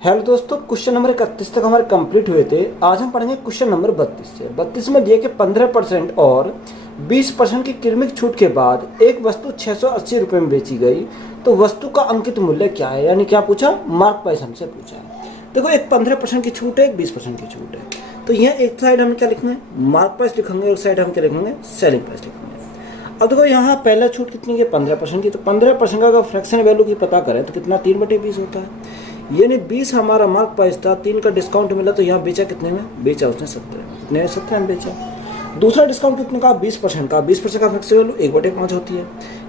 Hello दोस्तों, question number 31 तक हमारे कंप्लीट हुए थे। आज हम पढ़ेंगे क्वेश्चन नंबर 32 से। 32 में दिए कि 15% और 20% की क्रमिक छूट के बाद एक वस्तु 680 रुपये में बेची गई तो वस्तु का अंकित मूल्य क्या है। यानी क्या पूछा, मार्क प्राइस हमसे पूछा है। देखो, एक 15% की छूट है, एक 20% की छूट है। तो यहाँ एक साइड हम क्या लिखेंगे, मार्क प्राइस लिखेंगे, एक साइड हम क्या लिखेंगे, सेलिंग प्राइस लिखेंगे। अब देखो, यहाँ पहला छूट कितनी है, 15% की। तो 15% का अगर फ्रैक्शन वैल्यू की पता करें तो कितना, 3/20 होता है। यानी 20 हमारा मार्क प्राइस था, 3 का डिस्काउंट मिला तो यहाँ बेचा कितने में, बेचा उसने 17 में। कितने में, 17 में बेचा। दूसरा डिस्काउंट कितने का, 20% का। 20% का फ्रैक्शन वैल्यू 1/5 होती है।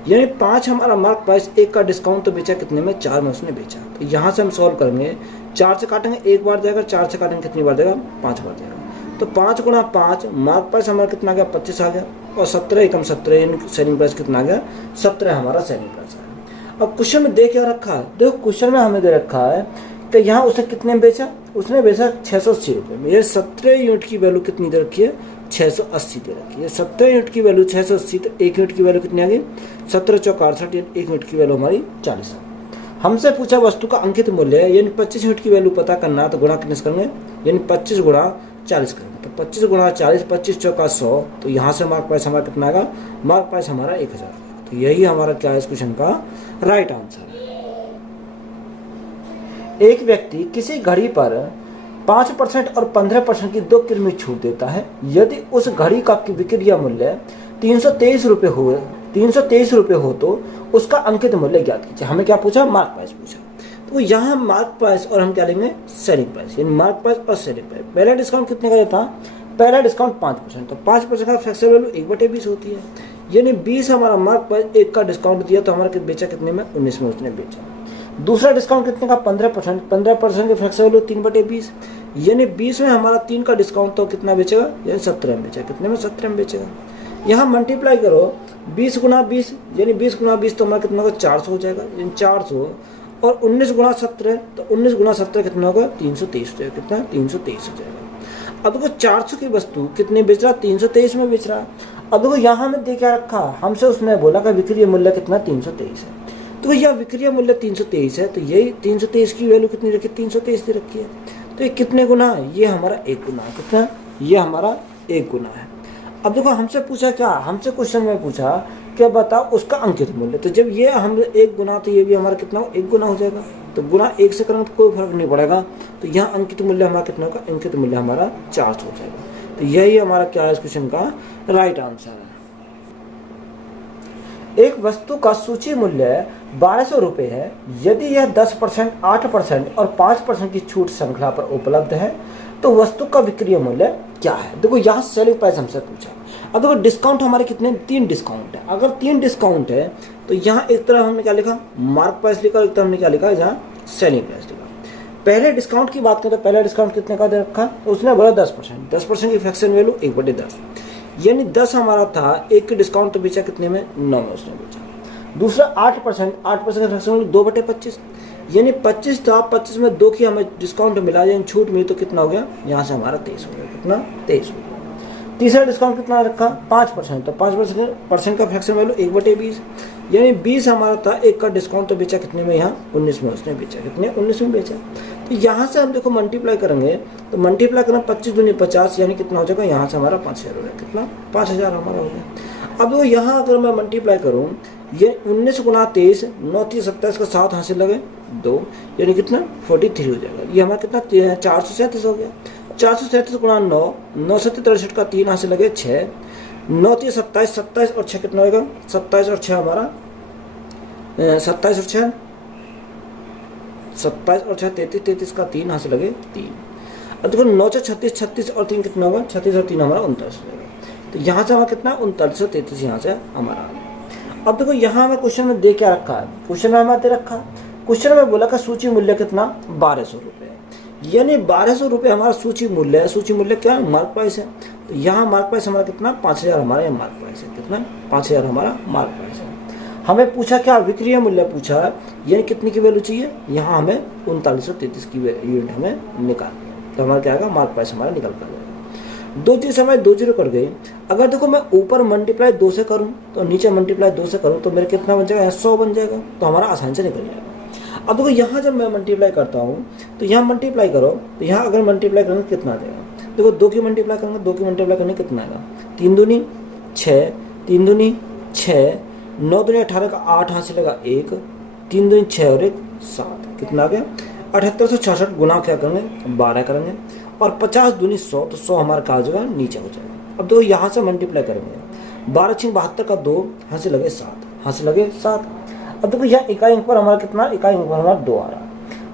यानी 5 हमारा मार्क प्राइस, 1 का डिस्काउंट तो बेचा कितने में, 4 में उसने बेचा। तो यहाँ से हम सॉल्व करेंगे, 4 से काटेंगे 1 बार जाएगा, 4 से काटेंगे कितनी बार जाएगा, 5 बार जाएगा। तो 5 गुणा 5, मार्क प्राइस हमारा कितना आ गया, 25 आ गया। और 17 एकम 17 यानी सेलिंग प्राइस कितना आ गया, 17 हमारा सेलिंग प्राइस है। अब क्वेश्चन में दे क्या रखा है, देखो क्वेश्चन में हमें दे रखा है कि यहाँ उसने कितने में बेचा, उसने बेचा 680 रुपये में। ये 17 यूनिट की वैल्यू कितनी दे रखी है, 680 दे रखी है। 17 यूनिट की वैल्यू 680, तो 1 यूनिट की वैल्यू कितनी आ गई, 17 चौक 68, 1 यूनिट की वैल्यू हमारी 40 है। हमसे पूछा वस्तु का अंकित मूल्य है, यानी 25 यूनिट की वैल्यू पता करना, तो गुणा कितने करेंगे, यानी 25 गुणा 40 करेंगे। तो 25 गुणा 40, 25 चौका 100, तो यहाँ से मार्क प्राइस हमारा कितना आएगा, मार्क प्राइस हमारा 1000। तो यही हमारा क्या है इस क्वेश्चन का राइट आंसर है। एक व्यक्ति किसी घड़ी पर 5% और 15% की 2 क्रमिक छूट देता है। यदि उस घड़ी का विक्रय मूल्य 323 रुपये हो तो उसका अंकित मूल्य ज्ञात कीजिए। हमें क्या पूछा, मार्क प्राइस पूछा। तो यहाँ मार्क प्राइस और हम क्या लेंगे, सेलिंग प्राइस, यानी मार्क प्राइस और सेलिंग प्राइस। पहला डिस्काउंट कितने का था, पहला डिस्काउंट 5%, तो 5% का फ्रैक्शन वैल्यू 1/20 होती है। यानी 20 हमारा मार्क प्राइस, 1 का डिस्काउंट दिया तो हमारा बेचा कितने में, 19 में उसने बेचा। दूसरा डिस्काउंट कितने का, 15%, 15% की फ्रैक्शन वैल्यू 3/20, यानी 20 में हमारा 3 का डिस्काउंट तो कितना बेचेगा, यानी 17 में बेचा। कितने में, 17 में बेचेगा। यहाँ मल्टीप्लाई करो, 20 गुणा 20, यानी 20 गुणा 20 तो हमारा कितना होगा, 400 हो जाएगा, यानी 400। और 19 गुणा 17, तो 19 गुणा 17 कितना होगा, 323 हो जाएगा। कितना, 323 हो जाएगा। अब देखो 400 की वस्तु कितने बेच रहा, 323 में बेच रहा। अब देखो यहाँ में दे क्या रखा, हमसे उसने बोला कि विक्रय मूल्य कितना, 323 है। तो यह विक्रय मूल्य 323 है, तो यही 323 की वैल्यू कितनी रखी, 323 दे रखी है। तो ये कितने गुना है, ये हमारा 1 गुना है। कितना, ये हमारा 1 गुना है। अब देखो हमसे पूछा क्या, हमसे क्वेश्चन में पूछा क्या, बताओ उसका अंकित मूल्य। तो जब ये हम 1 गुना, तो ये भी हमारा कितना, 1 गुना हो जाएगा। तो गुना 1 से करेंगे तो कोई फर्क नहीं पड़ेगा। तो यहाँ अंकित मूल्य हमारा कितना होगा, अंकित मूल्य हमारा 400 हो जाएगा। तो यही हमारा क्या है इस क्वेश्चन का राइट आंसर है। एक वस्तु का सूची मूल्य 1200 रुपये है। यदि यह 10%, 8% और 5% की छूट श्रृंखला पर उपलब्ध है तो वस्तु का विक्रय मूल्य क्या है। देखो यहाँ सेलिंग प्राइस हमसे पूछा। अब देखो डिस्काउंट हमारे कितने, 3 डिस्काउंट है। अगर 3 डिस्काउंट है तो यहाँ एक तरफ हमने क्या लिखा, मार्क प्राइस लिखा, एक तरफ हमने क्या लिखा, यहाँ सेलिंग प्राइस लिखा। पहले डिस्काउंट की बात करें तो पहला डिस्काउंट कितने का दे रखा, तो उसने बोला 10%, 10% की फ्रैक्शन वैल्यू 1/10, यानी 10 हमारा था, 1 की डिस्काउंट तो बेचा कितने में, 9 में उसने बेचा। दूसरा 8%, 8% का फ्रैक्शन वैल्यू 2/25, यानी 25 था, 25 में 2 की हमें डिस्काउंट मिला, यानी छूट मिली तो कितना हो गया, यहाँ से हमारा 23 हो गया। कितना, 23 हो गया। तीसरा डिस्काउंट कितना रखा, 5%, तो 5% का फ्रैक्शन वैल्यू 1/20, यानी 20 हमारा था, 1 का डिस्काउंट तो बेचा कितने में, यहाँ 19 में उसने बेचा। कितने, 19 में बेचा। तो यहाँ से हम देखो मल्टीप्लाई करेंगे, तो मल्टीप्लाई करना 25 दूनी 50, यानी कितना हो जाएगा, यहाँ से हमारा 5000 हो गया। कितना, 5000 हमारा हो गया। अब वो यहाँ अगर मैं मल्टीप्लाई करूँ, ये 19 गुणा 23, 9 3 27 का 7 हासिल लगे 2, यानी कितना, 43 हो जाएगा। ये हमारा कितना, 437 हो गया। 437 गुणा 9, 9 7 63 का 3 हासिल लगे 6, 9 3 27, 27 और 6 कितना होगा, 27 और 6 हमारा 27 और 6 27 और 6 33, 33 का 3 हासिल लगे 3। अब देखो 9 से 36, 36 और 3 कितना होगा, 36 और 3 हमारा 39 हो जाएगा। तो यहाँ से हमारा कितना, 39 और 33 यहाँ से हमारा। अब देखो यहाँ हमें क्वेश्चन में दे क्या रखा है, क्वेश्चन में हमें दे रखा, क्वेश्चन में बोला का सूची मूल्य कितना, 1200 रुपये, यानी 1200 रुपये हमारा सूची मूल्य है। सूची मूल्य क्या है, मार्क प्राइस है। तो यहाँ मार्क प्राइस हमारा कितना, 5000 हमारा यहाँ मार्क प्राइस है। कितना, 5000 हमारा मार्क प्राइस है। हमें पूछा क्या, विक्रय मूल्य पूछा, यानी कितनी की वैल्यू चाहिए, यहाँ हमें 3933 की यूनिट हमें निकालनी है। तो हमारा क्या आएगा, मार्क प्राइस हमारा निकल कर जाएगा। 2 चीज़ हमारे 2 जीरो कट गई। अगर देखो मैं ऊपर मल्टीप्लाई 2 से करूँ तो नीचे मल्टीप्लाई 2 से करूँ तो मेरे कितना बन जाएगा, 100 बन जाएगा। तो हमारा आसानी से निकल जाएगा। अब देखो यहाँ जब मैं मल्टीप्लाई करता हूँ तो यहाँ मल्टीप्लाई करो, तो यहाँ अगर मल्टीप्लाई करेंगे कितना आ जाएगा, देखो 2 की मल्टीप्लाई करेंगे, 2 की मल्टीप्लाई करने कितना आएगा, 3 दूनी 6, 3 दूनी 6, 9 दूनी 18 का 8 हाथ से लगा 1, 3 दूनी 6 और 1 7, कितना आ गया 7866 गुना क्या करेंगे 12 करेंगे, और 50 दूनी 100, तो 100 हमारा कहा जाएगा नीचे हो जाएगा। अब देखो यहाँ से मल्टीप्लाई करेंगे, 12 6 72 का 2 हाथ से लगे 7, हाथ से लगे 7। अब देखो यहाँ इकाई अंक पर हमारा कितना, इकाई अंक पर हमारा 2 आ रहा,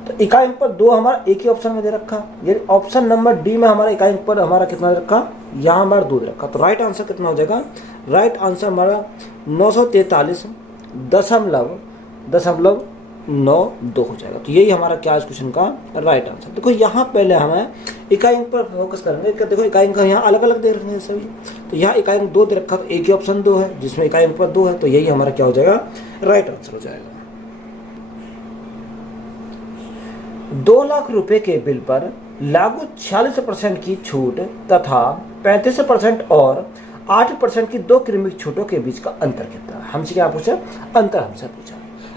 तो इकाई अंक पर 2 हमारा एक ही ऑप्शन में दे रखा, ये ऑप्शन नंबर डी में हमारा इकाई अंक पर हमारा कितना दे रखा, यहाँ हमारा 2 दे रखा। तो राइट आंसर कितना हो जाएगा, राइट आंसर हमारा 943.92 हो जाएगा। तो यही हमारा क्या इस क्वेश्चन का राइट आंसर। देखो यहाँ पहले हमें इकाई अंक पर फोकस करेंगे, देखो इकाई अंक यहाँ अलग अलग दे रखे हैं सभी, तो यहाँ इकाई अंक 2 दे रखा, तो एक ही ऑप्शन 2 है जिसमें इकाई अंक पर 2 है, तो यही हमारा क्या हो जाएगा राइट आंसर हो जाएगा। 2 लाख रुपए के बिल पर लागू 46% की छूट तथा 35% और 8% की 2 क्रमिक छूटों के बीच का अंतर कितना है, हमसे क्या पूछा, अंतर हमसे पूछा।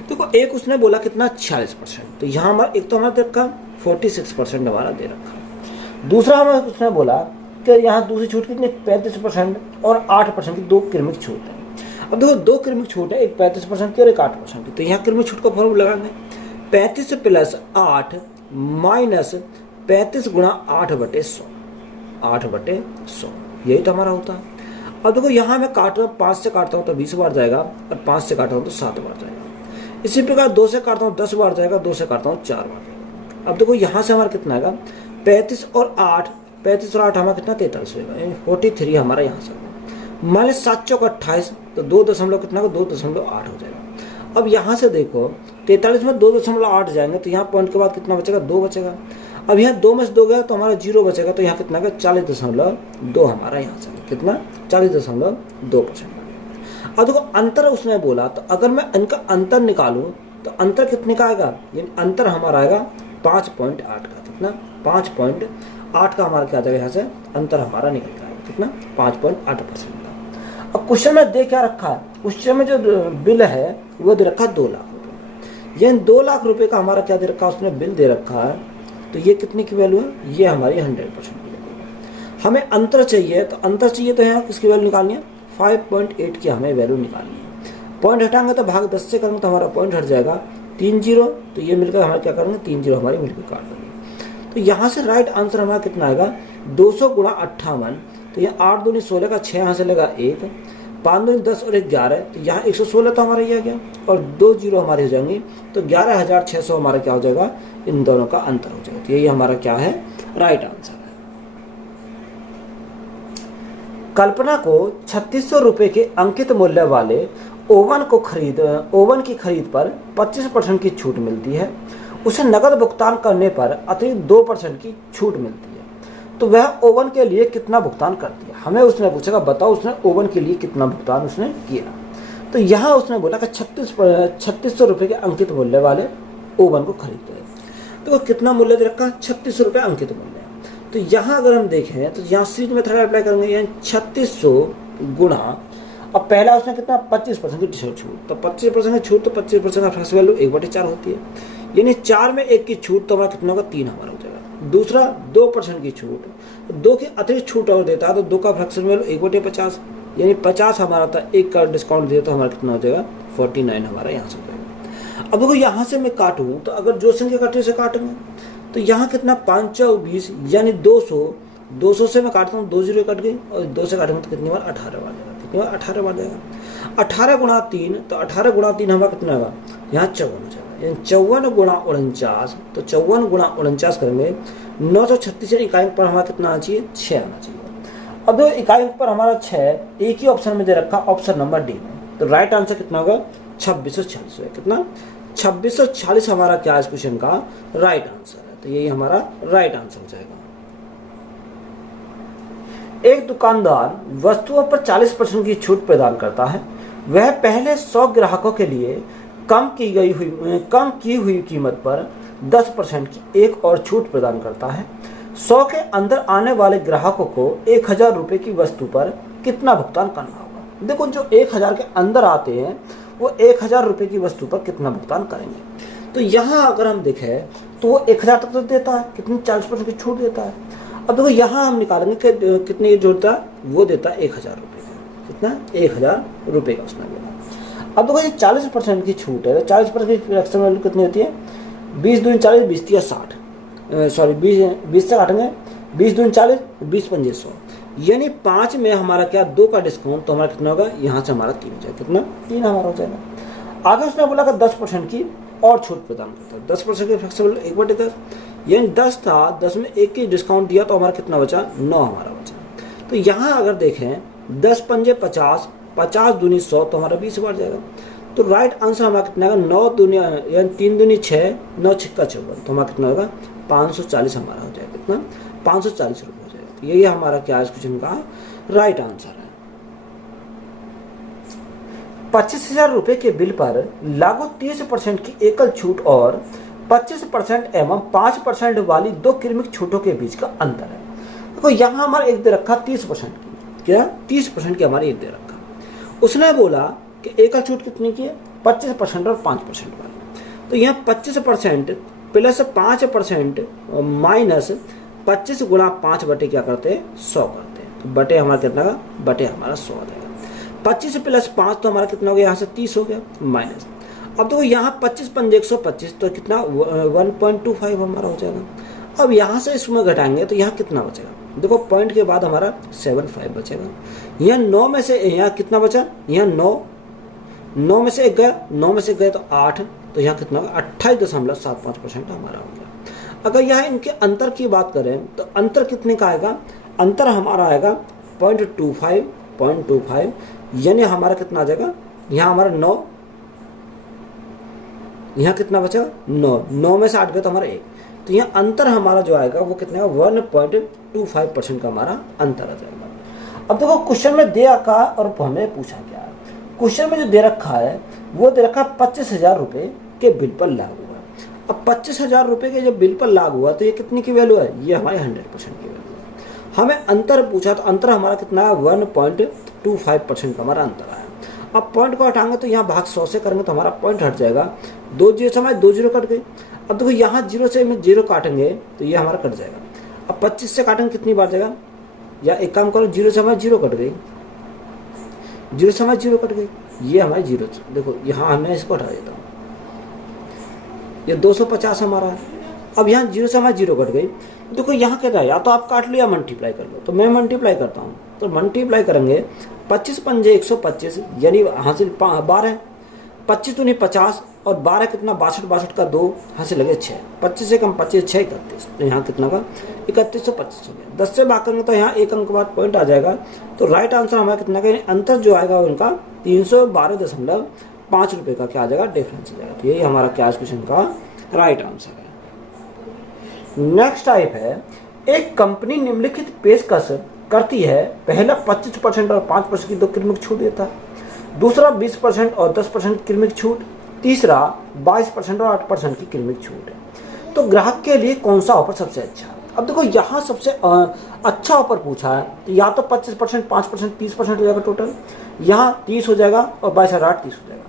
देखो एक उसने बोला कितना 46%, तो यहाँ हमारा एक तो हमारा दे रखा 46% हमारा दे रखा, दूसरा हमें उसने बोला कि यहाँ दूसरी छूट कितनी 35% और 8% की 2 क्रमिक छूट है। अब देखो 2 क्रमिक छूट है, एक 35% की और एक 8% की, तो यहाँ क्रमिक छूट का फॉर्मूला लगाएंगे 35 + 8 माइनस 35 गुणा 8/100, 8/100 यही तो हमारा होता है। अब देखो यहाँ मैं काट रहा हूँ, 5 से काटता हूँ तो 20 बार जाएगा, और 5 से काटता हूँ तो 7 बार जाएगा। इसी प्रकार 2 से काटता हूँ 10 बार जाएगा, 2 से काटता हूँ 4 बार जाएगा। अब देखो यहाँ से हमारा कितना आएगा 35 और 8 हमारा कितना 43 होगा, 43 हमारा यहाँ से माइनस 7 चौक 28, तो 2 दशमलव कितना 2.8 हो जाएगा। अब यहाँ से देखो 43 में 2.8 जाएंगे, तो यहाँ पॉइंट के बाद कितना बचेगा 2 बचेगा। अब यहाँ 2 में से 2 गया तो हमारा 0 बचेगा, तो यहाँ कितना 40.2 हमारा यहाँ से कितना 40.2%। अब देखो अंतर उसने बोला, तो अगर मैं इनका अंतर निकालूं तो अंतर कितने का आएगा, यानी अंतर हमारा आएगा 5.8 का, कितना 5.8 का हमारा क्या आ जाएगा, यहाँ से अंतर हमारा निकल के आएगा कितना 5.8% का। अब क्वेश्चन में दे क्या रखा है, क्वेश्चन में जो बिल है वो दे रखा 2 लाख रुपये, यानी 2 लाख रुपये का हमारा क्या दे रखा है, उसने बिल दे रखा है, तो ये कितनी की वैल्यू है, ये हमारी 100% की वैल्यू है। हमें अंतर चाहिए, तो अंतर चाहिए तो यहाँ किसकी वैल्यू निकालनी है 5.8 की हमें वैल्यू निकालनी है। पॉइंट हटाएंगे तो भाग 10 से करेंगे तो हमारा पॉइंट हट जाएगा 3 0, तो ये मिलकर हमारे क्या करेंगे 3 0 हमारे मिलकर काट देंगे। तो यहाँ से राइट आंसर हमारा कितना आएगा 200 गुणा 58, तो ये 8 दूनी 16 का 6 यहाँ से लगा 1, 5 दूनी 10 और 1 11, तो यहाँ 116 तो हमारा ये आ गया, और 2 0 हमारे हो जाएंगे, तो 11,600 हमारा क्या हो जाएगा, इन दोनों का अंतर हो जाएगा। तो यही हमारा क्या है राइट आंसर है। कल्पना को 3600 रुपये के अंकित मूल्य वाले ओवन की खरीद पर 25% की छूट मिलती है। उसे नकद भुगतान करने पर अतिरिक्त 2% की छूट मिलती है, तो वह ओवन के लिए कितना भुगतान करती है। हमें उसने पूछेगा बताओ उसने ओवन के लिए कितना भुगतान उसने किया। तो यहाँ उसने बोला कि 3600 रुपये के अंकित मूल्य वाले ओवन को खरीदते हैं, तो कितना मूल्य दे रखा 3600 रुपये अंकित मूल्य। तो यहाँ अगर हम देखें तो यहाँ सीरीज मेथड अप्लाई करेंगे, यानी 3600 गुणा, अब पहला उसने कितना 25% की छूट, तो 25% की छूट, तो 25% का फिक्स वैल्यू 1/4 होती है, यानी 4 में 1 की छूट, तो हमारा कितना होगा 3 हमारा हो जाएगा। दूसरा 2% की छूट, 2 की अतिरिक्त छूट और देता है, तो 2 का फ्रैक्शन वैल्यू 1/50, यानी 50 हमारा था, 1 का डिस्काउंट दिया तो हमारा कितना हो जाएगा 49 हमारा यहाँ से हो जाएगा। अब देखो यहाँ से मैं काटूँ, तो अगर जो संख्या काटे से काटेंगे, तो यहाँ कितना 5 और 20 यानी 200 से मैं काटता हूँ, 2 0 कट गई, और 2 से काटेंगे तो कितनी बार 18 बार जाएगा, कितनी बार 18 बार जाएगा। 18 गुणा 3, तो 18 गुणा 3 हमारा कितना होगा, यहाँ 54 हो जाएगा, यानी 54 गुणा 49, तो 54 गुणा 49 करेंगे 936 इकाई पर हमारा कितना आना चाहिए 6 आना चाहिए। अब दो इकाई पर हमारा 6 एक ही ऑप्शन में दे रखा, ऑप्शन नंबर डी में, तो राइट आंसर कितना होगा 2640 है, कितना 2640 हमारा क्या है इस क्वेश्चन का राइट आंसर है। तो यही हमारा राइट आंसर हो जाएगा। एक दुकानदार वस्तुओं पर 40% की छूट प्रदान करता है। वह पहले 100 ग्राहकों के लिए कम की हुई कीमत पर 10% की एक और छूट प्रदान करता है। 100 के अंदर आने वाले ग्राहकों को 1000 रुपये की वस्तु पर कितना भुगतान करना होगा। देखो जो 1000 के अंदर आते हैं वो 1000 रुपये की वस्तु पर कितना भुगतान करेंगे। तो यहाँ अगर हम देखें तो वो 1000 तक तो देता है, कितनी 40% की छूट देता है। अब देखो यहाँ हम निकालेंगे कि कितनी जोड़ता है, वो देता है 1000 रुपये का, कितना 1000 रुपये का उसने बोला। अब देखो ये 40% की छूट है, 40% की फ्रैक्शन वैल्यू कितनी होती है, 20 दूनी 40, 20 तिया 60, सॉरी 20 से काटेंगे, 20 दूनी 40, 20 पंजे 100, यानी 5 में हमारा क्या 2 का डिस्काउंट, तो हमारा कितना होगा, यहाँ से हमारा 3 हो जाएगा, कितना 3 हमारा हो जाएगा। आगे उसने बोला कि 10% की और छूट प्रदान करता है, 10% की फ्लेक्सिबल 1/10, यानी 10 था, 10 में 1 की डिस्काउंट दिया तो हमारा कितना बचा, 9 हमारा बचा। तो यहाँ अगर देखें 10 पंजे 50, 50 दूनी 100, तो हमारा 20 बढ़ जाएगा। तो राइट आंसर हमारा कितना होगा, 9 दूनी यानी 3 दूनी 6, 9 छिक्का 54, तो हमारा कितना होगा 540 हमारा हो जाएगा, कितना 540 रुपये हो जाएगा। तो यही हमारा क्या इस क्वेश्चन का राइट आंसर है। 25,000 रुपये के बिल पर लागू 30% की एकल छूट और 25% एवं 5% वाली 2 क्रमिक छूटों के बीच का अंतर है। देखो यहाँ हमारा एक दे रखा 30% की, क्या 30% की हमारी एक दे रखा। उसने बोला कि एकल छूट कितनी की है, 25% और 5% वाली। तो यहाँ 25% प्लस 5% माइनस 25 गुणा 5 बटे क्या करते हैं, 100 करते हैं। तो बटे हमारा कितना का, बटे हमारा 100 आ जाएगा। 25 प्लस 5 तो हमारा कितना हो गया, यहाँ से 30 हो गया, माइनस। अब देखो यहाँ 25 पंजे 125, तो कितना 1.25 हमारा हो जाएगा। अब यहाँ से इसमें घटाएंगे तो यहाँ कितना बचेगा, देखो पॉइंट के बाद हमारा 75 बचेगा। यहाँ 9 में से यहाँ कितना बचा, यहाँ 9 में से 1 गया, 9 में से गया तो 8, तो यहाँ कितना होगा 28.75% हमारा हो गया। अगर यहाँ इनके अंतर की बात करें तो अंतर कितने का आएगा, अंतर हमारा आएगा 0.25, यानी हमारा कितना आ जाएगा, यहाँ हमारा 9, यहाँ कितना बचा 9 में से 8 गया तो हमारा 1, तो यहाँ अंतर हमारा जो आएगा वो कितना है 1.25% का हमारा अंतर आ जाएगा। अब देखो क्वेश्चन में दे रखा और हमें पूछा क्या है, क्वेश्चन में जो दे रखा है वो दे रखा 25,000 रुपये के बिल पर लागू हुआ। अब 25,000 रुपये के जब बिल पर लागू हुआ तो ये कितनी की वैल्यू है, ये हमारे 100% की वैल्यू है। हमें अंतर पूछा तो अंतर हमारा कितना है 1.25% का हमारा अंतर आया। अब पॉइंट को हटाएंगे तो यहाँ भाग 100 से करेंगे तो हमारा पॉइंट हट जाएगा, 2 जीरो से हमारे 2 जीरो कट गए। अब देखो यहाँ 0 से में 0 काटेंगे तो ये हमारा कट जाएगा। अब 25 से काटेंगे कितनी बार जाएगा, या एक काम करो 0 से हमारे 0 कट गई, 0 से हमारे 0 कट गई, ये हमारे 0, देखो यहाँ मैं इसको हटा देता हूँ, ये 250 हमारा है। अब यहाँ 0 से हमारे 0 कट गई, देखो यहाँ क्या था, या तो आप काट लो या मल्टीप्लाई कर लो, तो मैं मल्टीप्लाई करता हूँ। तो मल्टीप्लाई करेंगे 25 पंजे 125, यानी हासिल 12, 25 दूनी 50 और 12 कितना 62 का 2 हासिल लगे 6, 25 से कम 25 6 31, तो यहाँ कितना का 3125 हो गया। 10 से भाग करेंगे तो यहाँ 1 अंक के बाद पॉइंट आ जाएगा। तो राइट आंसर हमारा कितना का, अंतर जो आएगा उनका 312.5 रुपये का क्या आ जाएगा, डिफरेंस आ जाएगा। तो यही हमारा क्या क्वेश्चन का राइट आंसर है। नेक्स्ट टाइप है, एक कंपनी निम्नलिखित पेशकश करती है, पहला 25% और 5% की 2 क्रमिक छूट देता है, दूसरा 20% और 10% क्रमिक छूट, तीसरा 22% और 8% की क्रमिक छूट है। तो ग्राहक के लिए कौन सा ऑफर सबसे अच्छा है। अब देखो यहाँ सबसे अच्छा ऑफर पूछा है, तो या तो 25%, 5%, 30% हो जाएगा टोटल, यहाँ 30 हो जाएगा और 22,000 30 हो जाएगा।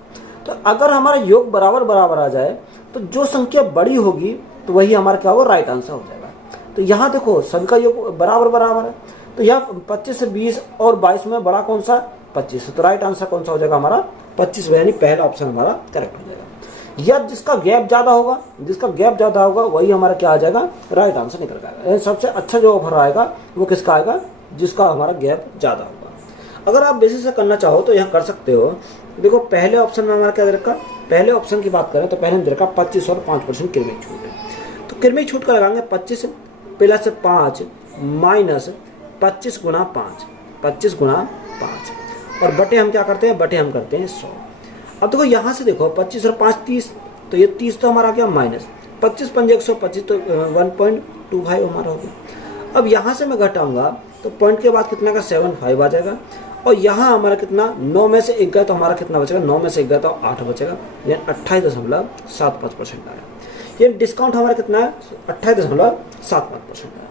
तो अगर हमारा योग बराबर बराबर आ जाए तो जो संख्या बड़ी होगी तो वही हमारा क्या होगा, राइट आंसर हो जाएगा। तो यहाँ देखो सबका योग बराबर बराबर है, तो यहाँ 25 से 20 और 22 में बड़ा कौन सा 25, तो राइट आंसर कौन सा हो जाएगा हमारा 25, यानी पहला ऑप्शन हमारा करेक्ट हो जाएगा। या जिसका गैप ज़्यादा होगा, जिसका गैप ज़्यादा होगा वही हमारा क्या आ जाएगा, राइट आंसर निकल जाएगा। सबसे अच्छा जो ऑफर आएगा वो किसका आएगा, जिसका हमारा गैप ज़्यादा होगा। अगर आप बेसिस से करना चाहो तो यहाँ कर सकते हो। देखो पहले ऑप्शन में हमारा क्या दे रखा, पहले ऑप्शन की बात करें तो पहले दे रखा 25 और 5% क्रमिक छूट है। तो क्रमिक छूट का लगाएंगे 25 प्लस 5 माइनस 25 गुणा 5, 25 गुणा 5 और बटे हम क्या करते हैं, बटे हम करते हैं 100। अब देखो यहाँ से देखो 25 और 5 30, तो ये 30 तो हमारा क्या माइनस 25 पंजे 125, तो 1.25 हमारा हो गया। अब यहाँ से मैं घटाऊंगा तो पॉइंट के बाद कितना का 75 आ जाएगा, और यहाँ हमारा कितना 9 में से 1 गया तो हमारा कितना बचेगा, 9 में से 1 गया तो 8 बचेगा, यानी 28.75% आया। ये डिस्काउंट हमारा कितना है 28.75% है।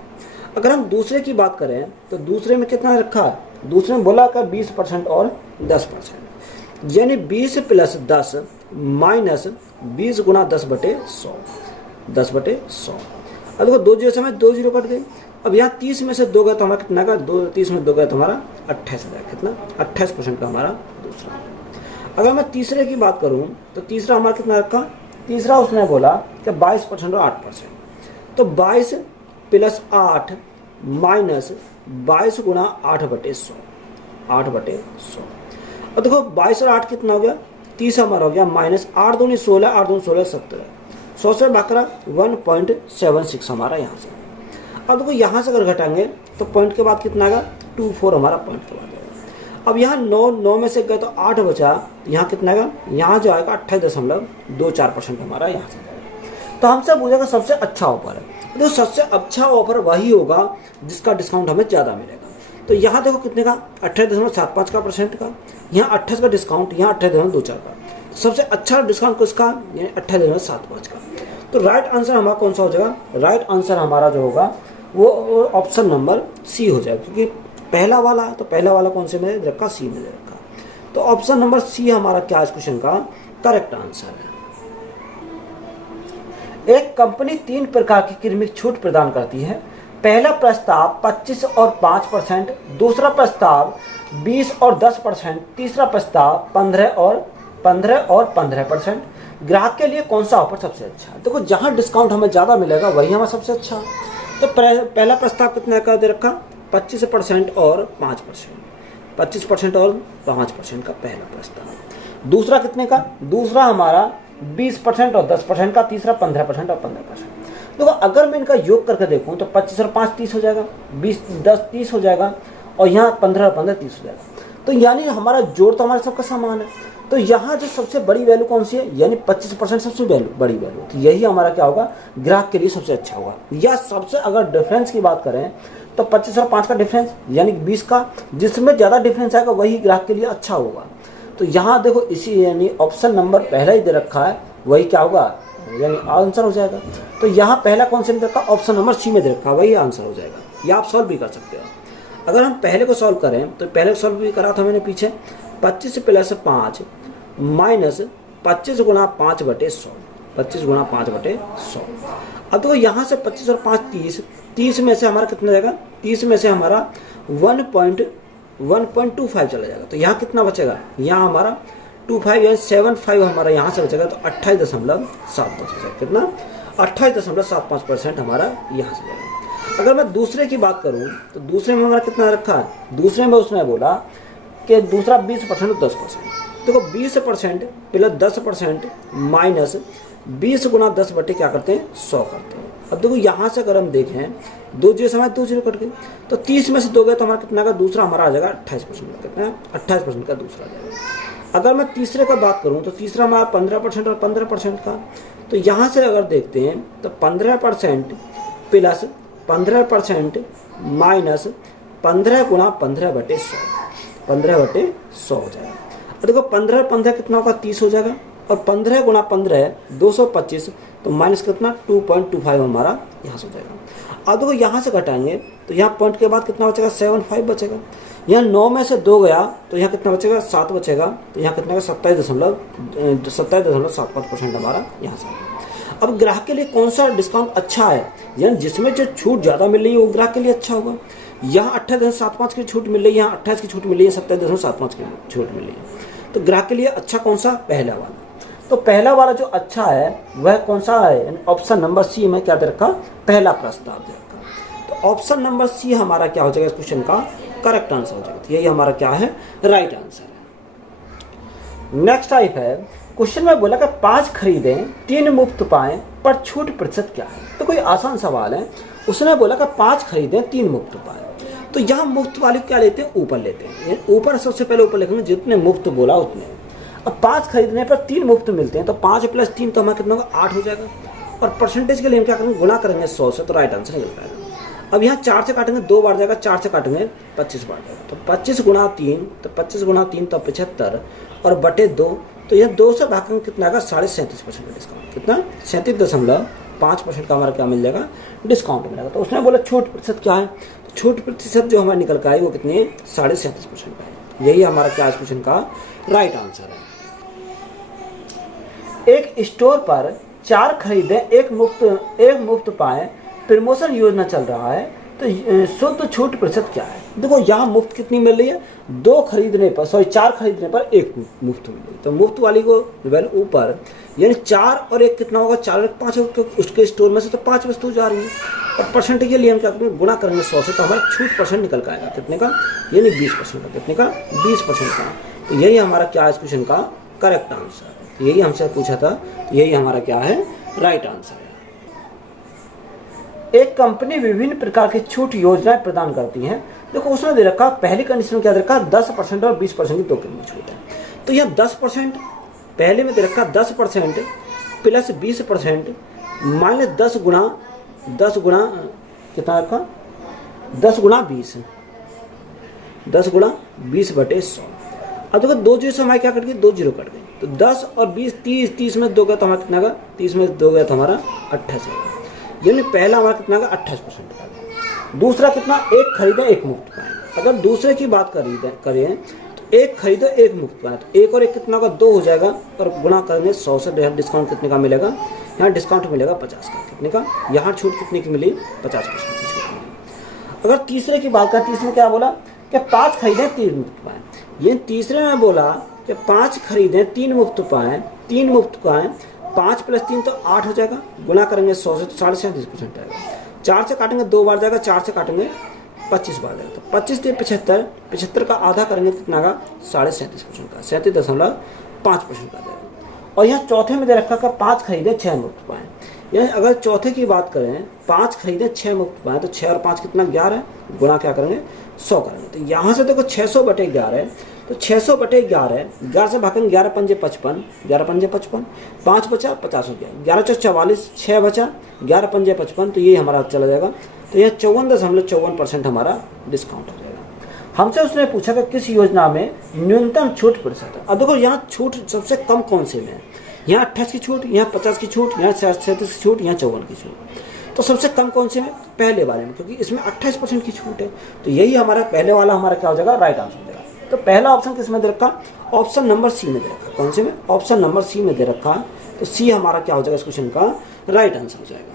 अगर हम दूसरे की बात करें तो दूसरे में कितना रखा है, दूसरे में बोला का 20% और 10%, यानी 20 प्लस 10 माइनस 20 गुना 10/100, 10/100। अब देखो दो जीरो समय 2 जीरो कट गई। अब यहाँ 30 में से 2 गया तो हमारा कितना का 30 में 2 गया तो हमारा 28 आ जाएगा। कितना 28% का हमारा दूसरा। अगर मैं तीसरे की बात करूँ तो तीसरा हमारा कितना रखा, तीसरा उसने बोला कि 22% और 8%। तो 22 प्लस 8 माइनस 22 गुना 8/100, 8/100। और देखो 22 और 8 कितना हो गया, 30 हमारा हो गया, माइनस 8 दूनी 16, 8 दूनी 16 17, 100 से भाग 1.76 हमारा यहाँ से। अब देखो यहाँ से अगर घटाएंगे तो पॉइंट के बाद कितना आएगा 24 हमारा पॉइंट के बाद आएगा। अब यहाँ 9 में से गए तो 8 बचा, यहाँ कितना आएगा, यहाँ जो आएगा 28.24% हमारा यहाँ से जाएगा। तो हमसे पूछेगा सबसे अच्छा ऑफर है, तो सबसे अच्छा ऑफर वही होगा जिसका डिस्काउंट हमें ज़्यादा मिलेगा। तो यहाँ देखो कितने का 28.75 का परसेंट का, यहाँ 28 का डिस्काउंट, यहाँ 28.24 का। सबसे अच्छा डिस्काउंट किसका, यानी 28.75 का। तो राइट आंसर हमारा कौन सा हो जाएगा, राइट आंसर हमारा जो होगा वो ऑप्शन नंबर सी हो जाएगा, क्योंकि पहला वाला तो पहला वाला कौन से में रखा, सी में रखा। तो ऑप्शन नंबर सी हमारा क्या इस क्वेश्चन का करेक्ट आंसर है। एक कंपनी 3 प्रकार की क्रमिक छूट प्रदान करती है। पहला प्रस्ताव 25 और 5%, दूसरा प्रस्ताव 20 और 10%, तीसरा प्रस्ताव 15 और 15%। ग्राहक के लिए कौन सा ऑफर सबसे अच्छा है। देखो जहां डिस्काउंट हमें ज़्यादा मिलेगा वही हमें सबसे अच्छा है। तो पहला प्रस्ताव कितना का दे रखा, 25% और 5%, 25% और 5% का पहला प्रस्ताव। दूसरा कितने का, दूसरा हमारा 20% और 10% का, तीसरा 15% और 15%। देखो अगर मैं इनका योग करके देखूं तो 25 और 5 30 हो जाएगा, 20 10 30 हो जाएगा, और यहाँ 15 और 15 30 हो जाएगा। तो यानी हमारा जोड़ तो हमारे सबका समान है। तो यहाँ जो सबसे बड़ी वैल्यू कौन सी है, यानी 25% सबसे बड़ी वैल्यू, तो यही हमारा क्या होगा, ग्राहक के लिए सबसे अच्छा होगा। या सबसे अगर डिफरेंस की बात करें तो 25 और 5 का डिफरेंस यानी 20 का, जिसमें ज़्यादा डिफरेंस आएगा वही ग्राहक के लिए अच्छा होगा। तो यहाँ देखो इसी यानी ऑप्शन नंबर पहला ही दे रखा है, वही क्या होगा, यानी आंसर हो जाएगा। तो यहाँ पहला कौन से में दे रखा, ऑप्शन नंबर सी में दे रखा, वही आंसर हो जाएगा। या आप सॉल्व भी कर सकते हो। अगर हम पहले को सॉल्व करें तो पहले को सॉल्व भी करा था मैंने पीछे, 25 प्लस 5 माइनस 25 गुना 5/100, 25 गुना 5/100। अब देखो यहाँ से 25 और 5 30, 30 में से हमारा कितना जाएगा, 30 में से हमारा 1.25 चला जाएगा। तो यहाँ कितना बचेगा, यहाँ हमारा 25 या 75 हमारा यहाँ से बचेगा, तो 28.75 बचेगा। कितना 28.75% हमारा यहाँ से जाएगा। अगर मैं दूसरे की बात करूँ तो दूसरे में हमारा कितना रखा है, दूसरे में उसने बोला कि दूसरा 20% और 10%। देखो 20% प्लस 10% माइनस 20 गुना 10 बटे क्या करते हैं 100 करते हैं। अब देखो यहाँ से अगर हम देखें 2 जीरो समय 2 जीरो कट गए, तो 30 में से 2 गए तो हमारा कितना का दूसरा हमारा आ जाएगा 28%। कितना 28% का दूसरा आ जाएगा। अगर मैं तीसरे का बात करूँ तो तीसरा हमारा 15% और 15% का। तो यहाँ से अगर देखते हैं तो 15% प्लस 15% माइनस 15 गुना 15/100, 15/100 हो जाएगा। देखो 15 15 कितना होगा 30 हो जाएगा, और 15 गुना 15 225, तो माइनस कितना 2.25 हमारा यहाँ से हो जाएगा। अब देखो यहाँ से घटाएंगे तो यहाँ पॉइंट के बाद कितना बचेगा 75 बचेगा। यहाँ 9 में से 2 गया तो यहाँ कितना बचेगा 7 बचेगा, तो यहाँ कितना 27.75% हमारा यहाँ से। अब ग्राहक के लिए कौन सा डिस्काउंट अच्छा है, यानी जिसमें जो छूट ज़्यादा मिल रही है वो ग्राहक के लिए अच्छा होगा। यहाँ 28.75 की छूट मिल रही है, यहाँ 28 की छूट मिल रही है, 27.75 की छूट मिल रही है। तो ग्राहक के लिए अच्छा कौन सा, पहला वाला। तो पहला वाला जो अच्छा है वह कौन सा है, ऑप्शन नंबर सी में क्या दे रखा, पहला प्रस्ताव दे रखा। तो ऑप्शन नंबर सी हमारा क्या हो जाएगा इस क्वेश्चन का करेक्ट आंसर हो जाएगा। तो यही हमारा क्या है, राइट आंसर है। नेक्स्ट टाइप है, क्वेश्चन में बोला कि 5 खरीदें 3 मुफ्त पाएं पर छूट प्रतिशत क्या है। तो कोई आसान सवाल है, उसने बोला कि 5 खरीदें 3 मुफ्त पाएं। तो यहाँ मुफ्त वाले क्या लेते हैं, ऊपर लेते हैं, ऊपर सबसे पहले ऊपर लिखेंगे जितने मुफ्त बोला उतने। अब 5 खरीदने पर 3 मुफ्त मिलते हैं, तो 5 प्लस 3 तो हमारा कितना होगा 8 हो जाएगा। और परसेंटेज के लिए हम क्या करेंगे, गुणा करेंगे 100 से, तो राइट आंसर निकल पाएगा। अब यहाँ 4 से काटेंगे 2 बार जाएगा, 4 से काटेंगे 25 बार जाएगा, तो 25 गुना 3, तो 25 गुना 3 तो 75, और बटे 2, तो यह 2 से भागेंगे कितना आएगा 37.5% का डिस्काउंट। कितना 37.5% का हमारा क्या मिल जाएगा, डिस्काउंट मिलेगा। तो उसने बोला छूट प्रतिशत क्या है, तो छूट प्रतिशत जो हमारे निकल का है वो कितनी है 37.5% का है। यही हमारा क्या क्वेश्चन का राइट आंसर है। एक स्टोर पर 4 खरीदें एक मुफ्त पाएं, प्रमोशन योजना चल रहा है, तो शुद्ध छूट प्रतिशत क्या है? देखो यहाँ मुफ्त कितनी मिल रही है, 4 खरीदने पर एक मुफ्त मिल रही है। तो मुफ्त वाली को वैल्यू ऊपर, यानी 4 और 1 कितना होगा, 4 और 5, उसके स्टोर में से तो 5 वस्तु जा रही है, और परसेंट के लिए हम क्या करेंगे, गुणा करेंगे 100 से, तो हमारा छूट परसेंट निकल का आएगा कितने का, यानी 20% का। कितने का? 20% का। तो यही हमारा क्या है इस क्वेश्चन का करेक्ट आंसर है। तो यही हमसे पूछा था, तो यही हमारा क्या है राइट आंसर है। एक कंपनी विभिन्न प्रकार की छूट योजनाएं प्रदान करती हैं। देखो उसने दे रखा, पहली कंडीशन में क्या दे रखा, 10% और 20% की 2 किलो छूट है। तो यह 10% पहले में दे रखा 10% प्लस 20% माइनस 10 गुना कितना रखा, 10 गुना 20, 10 गुना 20 बटे 100। अब देखो 2 जीरो से हमारे क्या कट गई, 2 जीरो कट गई। तो 10 और 20, 30 में 2 गया तो हमारा कितना का, 30 में 2 गया तो हमारा 28 होगा, यानी पहला हमारा कितना का 28% का। दूसरा कितना, 1 खरीदो 1 मुफ्त पाएं। अगर दूसरे की बात करें तो 1 खरीदो 1 मुफ्त पाएं, तो 1 और 1 कितना का 2 हो जाएगा, और गुणा करेंगे 100 से। डिस्काउंट कितने का मिलेगा, यहाँ डिस्काउंट मिलेगा 50 का। कितने का, यहाँ छूट कितने की मिली, 50% की छूट मिली। अगर तीसरे की बात करें, तीसरे क्या बोला कि 5 खरीदें 3 मुफ्त पाएं, ये तीसरे में बोला कि 5 खरीदें 3 मुफ्त पाएं, 3 मुफ्त पाएं, 5 प्लस 3 तो 8 हो जाएगा, गुना करेंगे 100 से तो 37.5% आएगा। 4 से काटेंगे 2 बार जाएगा, 4 से काटेंगे 25 बार जाएगा, तो 25 से 75, 75 का आधा करेंगे कितना का, 37.5% का, 37.5% का जाएगा। और यहाँ चौथे में दे रखा का 5 खरीदे 6 मुफ्त पाएं, यानी अगर चौथे की बात करें 5 खरीदे 6 मुफ्त पाएं, तो 6 और 5 कितना, 11, गुणा क्या करेंगे 100 करेंगे। तो यहाँ से देखो 600 बटे 11, तो 600 बटे 11 से भागेंगे 11 पंजे 55, 11 पंजे 55, 5 बचा 50 हो गया, 11 चौ 44, 6 बचा, 11 पंजे 55, तो ये हमारा चला जाएगा। तो यह 54.54% हमारा डिस्काउंट हो जाएगा। हमसे उसने पूछा कि किस योजना में न्यूनतम छूट प्रतिशत है। अब देखो यहाँ छूट सबसे कम कौन से में है, यहाँ 28 की छूट, यहाँ 50 की छूट, यहाँ 37 की छूट, यहाँ 54 की छूट। तो सबसे कम कौन से में, पहले वाले में, क्योंकि इसमें 28% की छूट है। तो यही हमारा पहले वाला हमारा क्या हो जाएगा, राइट आंसर हो जाएगा। तो पहला ऑप्शन किस में दे रखा, ऑप्शन नंबर सी में दे रखा। कौन से में, ऑप्शन नंबर सी में दे रखा। तो सी हमारा क्या हो जाएगा इस क्वेश्चन का राइट आंसर हो जाएगा।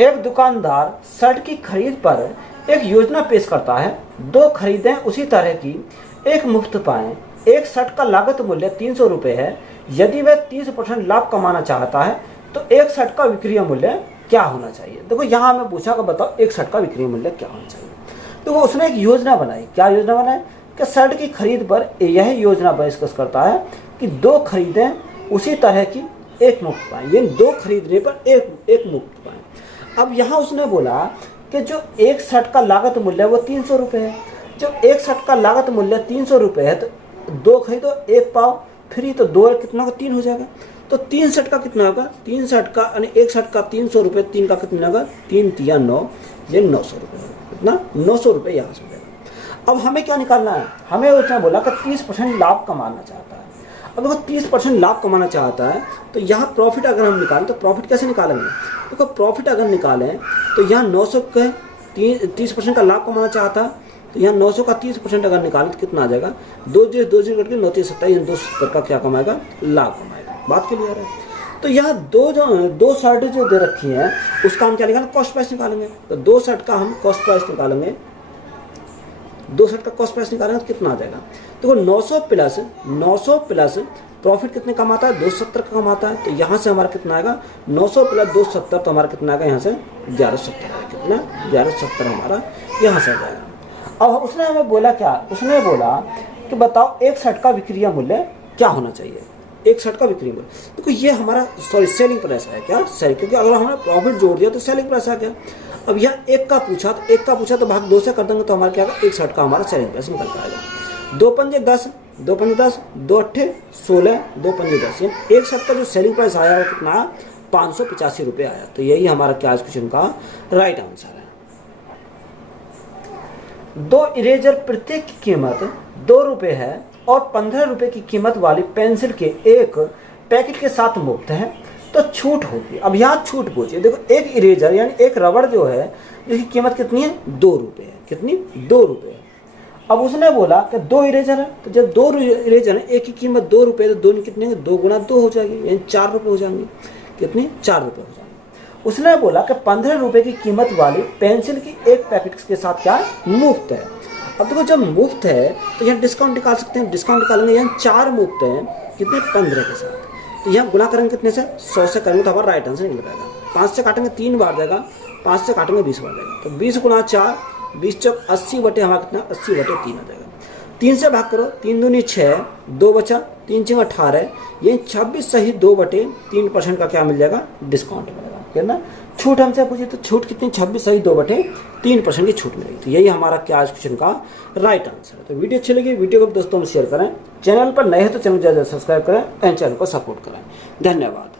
एक दुकानदार शर्ट की खरीद पर एक योजना पेश करता है, 2 खरीदें उसी तरह की 1 मुफ्त पाएं। एक शर्ट का लागत मूल्य 300 रुपये है। यदि वह 30% लाभ कमाना चाहता है तो एक शर्ट का विक्रय मूल्य क्या होना चाहिए। देखो यहाँ हमें पूछा कि बताओ एक शर्ट का विक्रय मूल्य क्या होना चाहिए। तो वो उसने एक योजना बनाई। क्या योजना बनाई कि शर्ट की खरीद पर यह योजना डिस्कस करता है कि 2 खरीदें उसी तरह की 1 मुफ्त पाएं, यानी 2 खरीदने पर एक मुफ्त पाएं। अब यहाँ उसने बोला कि जो एक शर्ट का लागत मूल्य है वो 300 रुपये है। जब एक शर्ट का लागत मूल्य 300 रुपये है तो 2 खरीदो 1 पाओ फ्री, तो 2 कितना होगा, 3 हो जाएगा। तो 3 शर्ट का कितना होगा, 3 शर्ट का यानी एक शर्ट का 300 रुपये, 3 का कितना होगा, 3 तिया 9, ये 900 रुपये होगा। कितना, 900 रुपये यहाँ से हो जाएगा। अब हमें क्या निकालना है, हमें उसने बोला कि 30% लाभ कमाना चाहता है। अब देखो 30% लाभ कमाना चाहता है तो यहाँ प्रॉफिट अगर हम निकालें तो प्रॉफिट कैसे निकालेंगे। देखो प्रॉफिट अगर निकालें तो यहाँ 900 के 30% का लाभ कमाना चाहता है, तो यहाँ 900 का 30% अगर निकालें तो कितना आ जाएगा, 2 जीरो कट के 9 27, 270 का क्या कमाएगा, लाभ कमाएगा। बात क्लियर है। तो यहाँ दो शर्ट जो दे रखी हैं उसका हम क्या निकालेंगे, कॉस्ट प्राइस निकालेंगे। तो 2 शर्ट का हम कॉस्ट प्राइस निकालेंगे, 2 शर्ट का कॉस्ट प्राइस निकालेंगे तो कितना आ जाएगा। देखो 900 प्लस प्रॉफिट कितने कमाता है, 270 का कमाता है। तो यहाँ से हमारा कितना आएगा, 900 प्लस 270, तो हमारा कितना आएगा, यहाँ से 1170 आएगा। कितना, 1170 हमारा यहाँ से आ जाएगा। अब उसने हमें बोला क्या, उसने बोला कि बताओ एक शर्ट का विक्रय मूल्य क्या होना चाहिए, एक शर्ट का विक्रय मूल्य। देखो ये हमारा सेलिंग प्राइस है क्या, क्योंकि अगर हमने प्रॉफिट जोड़ दिया तो सेलिंग प्राइस आ गया। अब यहाँ 1 का पूछा तो भाग 2 से कर देंगे तो हमारा क्या आएगा, एक शर्ट का हमारा सेलिंग प्राइस निकल के आएगा। 2 पंजे 10, 2 पंजे 10, 2 अट्ठे 16, 2 पंजे 10, एक शर्ट का जो सेलिंग प्राइस आया वो कितना, 585 रुपये आया। तो यही हमारा क्या इस क्वेश्चन का राइट आंसर है। 2 इरेजर प्रत्येक की कीमत 2 रुपये है और 15 रुपये की कीमत वाली पेंसिल के एक पैकेट के साथ मुफ्त है तो छूट होगी। अब यहाँ छूट पूछिए। देखो एक इरेजर यानी एक रबड़ जो है जिसकी कीमत कितनी है, 2 रुपये है। कितनी, 2 रुपये है। अब उसने बोला कि 2 इरेजर है, तो जब 2 इरेजर है, एक की कीमत 2 रुपये, तो 2 कितने 2 गुना 2 हो जाएगी, यानी 4 रुपये हो जाएंगे। कितनी 4 रुपये हो जाएंगे। उसने बोला कि 15 रुपये की कीमत वाली पेंसिल की एक पैकेट के साथ क्या मुफ्त है। अब देखो जब मुफ्त है तो यहाँ डिस्काउंट निकाल सकते हैं, डिस्काउंट निकालेंगे, यहाँ 4 मुफ्त है कितने 15 के साथ, तो यहाँ गुना करेंगे कितने से 100 से करेंगे तो हमारा राइट आंसर निकल जाएगा। 5 से काटेंगे 3 बार जाएगा, 5 से काटेंगे 20 बार जाएगा, तो 20 गुना 4, 20 चौक 80 बटे हमारा कितना 80 बटे 3 आ जाएगा। 3 से भाग करो, 3 दूनी 6, 2 बचा, 3 6 18, ये 26 सही 2 बटे 3% का क्या मिल जाएगा डिस्काउंट मिलेगा। कितना छूट हमसे पूछे तो छूट कितनी 26 सही 2 बटे 3% की छूट मिलेगी। तो यही हमारा क्या इस क्वेश्चन का राइट आंसर है। तो वीडियो अच्छी लगी वीडियो को दोस्तों में शेयर करें, चैनल पर नए हैं तो चैनल ज़्यादा सब्सक्राइब करें एंड चैनल को सपोर्ट करें। धन्यवाद।